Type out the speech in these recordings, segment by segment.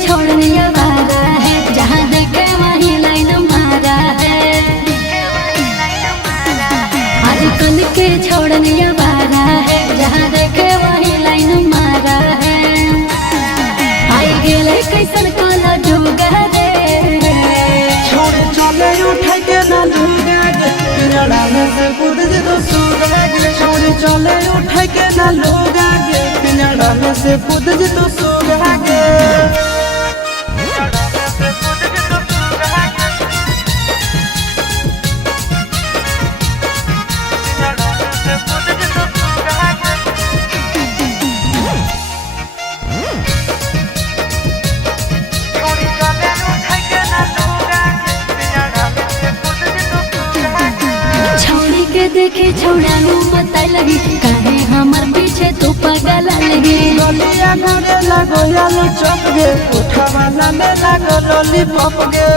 छोड़ने वाला है जहाँ देखे वहीं लाइन मारा है। आजकल के छोड़ने वाला है जहाँ देखे वहीं लाइन मारा है। आई गेले कैसन काला जुगा रे छोड़ चले उठा के ना लूगा गे पिंजड़ा में से कूद जे तो सूगा गे। छोड़ चले उठा के ना लूगा गे पिंजड़ा में से कूद जे तो सूगा गे। देखे छोड़ा बता लगी काहे हमार पीछे तू पागल लगी। गलिया करे लगो आलू चप गे उठा वाला में लगो लॉलीपॉप गे।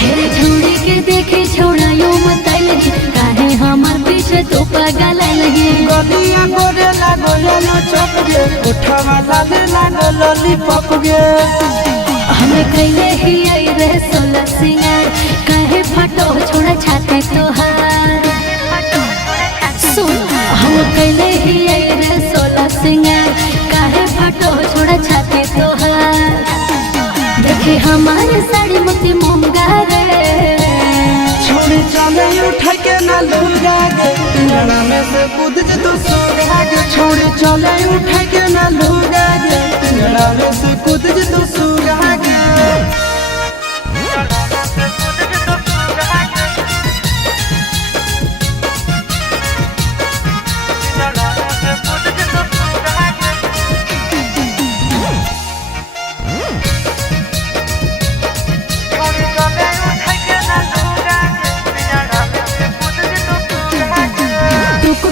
हेरे छोड़ी के देखे छोड़ा बता लगी काहे हमार पीछे तू पागल लगी। गलिया करे लगो आलू चप गे उठा वाला में लगो लॉलीपॉप गे। हमें कैले ही आई रे सोलह सिंगार काहे फटो छोड़ा छाते तोहार। सुन हम कैले ही आई रे सोलह सिंगार काहे फटो छोड़ा छाते तोहार। देखे हमारे साड़ी मोती मूंगा रे छोड़ी चले उठा के ना लूगा गे पिंजड़ा में से कूद जे तो सूगा गे। छोड़ी चले उठा के ना लूगा गे पिंजड़ा में से कूद जे तो सूगा गे।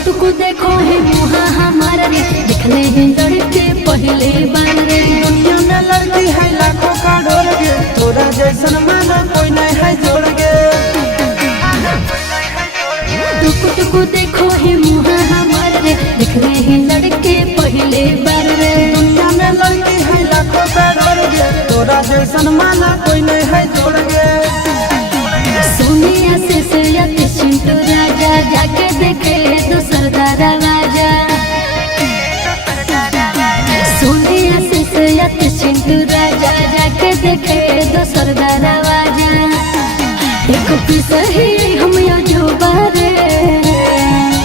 टुकु देखो है मुहा हमारा रे दिखले हैं लड़के पहले बार रे। दुनिया में लड़की है लाखों करोड़ गे तोरा जैसन माना कोई नहीं है जोड़ गे। टुकु देखो है मुहा हमारा रे दिखले हैं लड़के पहले बार रे। दुनिया में लड़की है लाखों करोड़ गे तोरा जैसन माना कोई नहीं है जोड़ गे। सोनिया से यति चिंटू राजा जाके देखे दूसर दरवाजा। सोनिया से यति चिंटू राजा जाके देखे दूसर दरवाजा। एक पीस ही हम यो जो बारे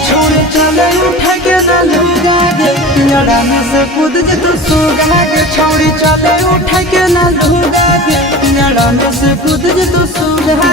छोड़ चले उठा के ना लूगा गे पिंजड़ा में से कूद जे तो सूगा गे। छोड़ी चले उठा के ना लूगा गे पिंजड़ा में से कूद जे तो सूगा